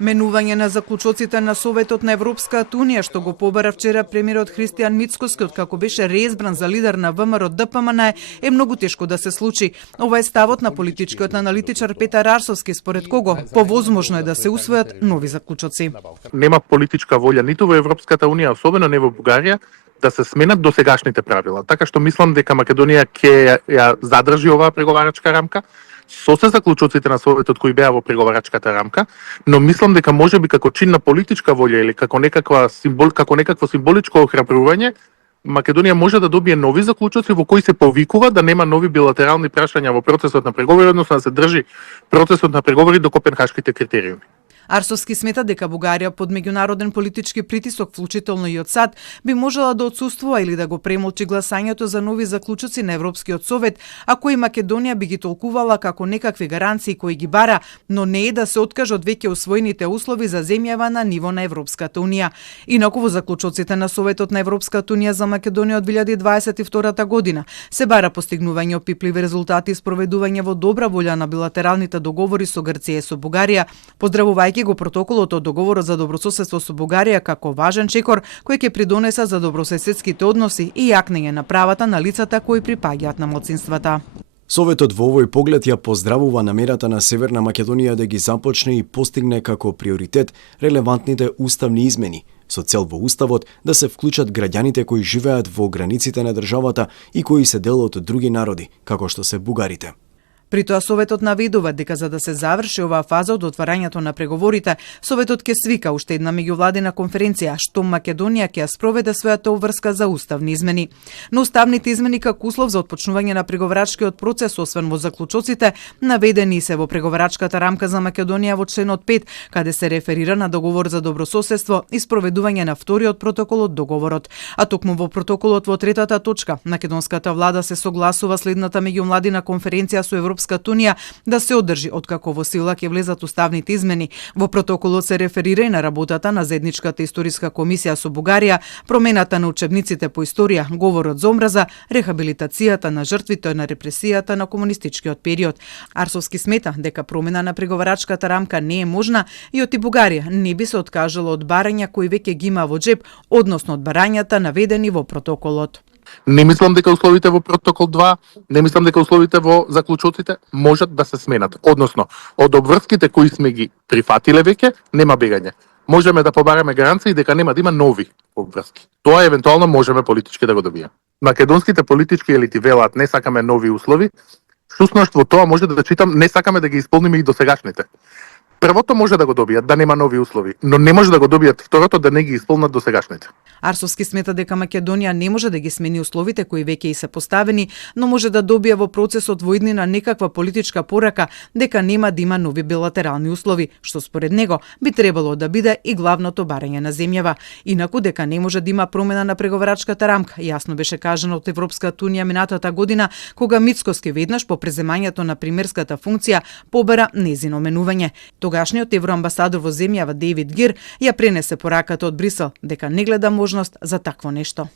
Менување на заклучоците на Советот на Европската Унија, што го побара вчера премиерот Христијан Мицкоски, откако беше реизбран за лидер на ВМРО ДПМН, е многу тешко да се случи. Ова е ставот на политичкиот аналитичар Петар Арсовски, според кого повозможно е да се усвојат нови заклучоци. Нема политичка волја ниту во Европската Унија, особено не во Бугарија, да се сменат досегашните правила. Така што мислам дека Македонија ќе ја задржи оваа преговарачка рамка со се заклучоците на Советот кои беа во преговарачката рамка, но мислам дека можеби како чин на политичка волја или како некакво символичко охрабрување, Македонија може да добие нови заклучоци во кои се повикува да нема нови билатерални прашања во процесот на преговори, односно да се држи процесот на преговори до копенхашките критериуми. Арсовски смета дека Бугарија под меѓународен политички притисок, вклучително и од САД, би можела да отсуствува или да го премолчи гласањето за нови заклучоци на Европскиот совет, а кои Македонија би ги толкувала како некакви гаранции кои ги бара, но не е да се откаже од веќе усвоените услови за земјава на ниво на Европската Унија. Инаку во заклучоците на Советот на Европската Унија за Македонија од 2022 година се бара постигнување опипливи резултати и спроведување во добра волја на билатералните договори со Грција и со Бугарија, поздравувајќи го протоколот од договорот за добрососедство со Бугарија како важен чекор кој ќе придонесе за добрососедските односи и јакнење на правата на лицата кои припаѓаат на малцинствата. Советот во овој поглед ја поздравува намерата на Северна Македонија да ги започне и постигне како приоритет релевантните уставни измени, со цел во уставот да се вклучат граѓаните кои живеат во границите на државата и кои се дел од други народи, како што се бугарите. При тоа Советот наведува дека за да се заврши оваа фаза од отварањето на преговорите, Советот ќе свика уште една меѓувладина конференција што Македонија ќе ја спроведе својата обврска за уставни измени. Но уставните измени како услов за отпочнување на преговарачкиот процес, освен во заклучоците, наведени се во преговарачката рамка за Македонија во членот 5, каде се реферира на договор за добрососедство и спроведување на вториот протокол од договорот. А токму во протоколот во третата точка, македонската влада се согласува следната меѓувладина конференција со Европската Унија да се одржи откако во сила ќе влезат уставните измени. Во протоколот се реферира и на работата на заедничката историска комисија со Бугарија, промената на учебниците по историја, говорот за омраза, рехабилитацијата на жртвите на репресијата на комунистичкиот период. Арсовски смета дека промена на преговарачката рамка не е можна и оти Бугарија не би се откажала од барања кои веќе ги има во джеб, односно од барањата наведени во протоколот. Не мислам дека условите во протокол 2, не мислам дека условите во заклучоците можат да се сменат. Односно, од обврските кои сме ги прифатиле веќе, нема бегање. Можеме да побараме гаранции дека нема да има нови обврски. Тоа евентуално можеме политички да го добиеме. Македонските политички елити велат не сакаме нови услови. Всушност во тоа може да читам не сакаме да ги исполниме и досегашните. Првото може да го добијат, да нема нови услови, но не може да го добијат второто, да не ги исполнат досегашните. Арсовски смета дека Македонија не може да ги смени условите кои веќе и се поставени, но може да добие во процесот во иднина некаква политичка порака дека нема да има нови билатерални услови, што според него би требало да биде и главното барање на земјава. Инаку дека не може да има промена на преговарачката рамка, јасно беше кажано од Европската Унија минатата година, кога Мицкоски веднаш по преземањето на премиерската функција побара незино менување. Тогашниот евроамбасадор во земјава Дейвид Гир ја пренесе пораката од Брисел дека не гледа можност за такво нешто.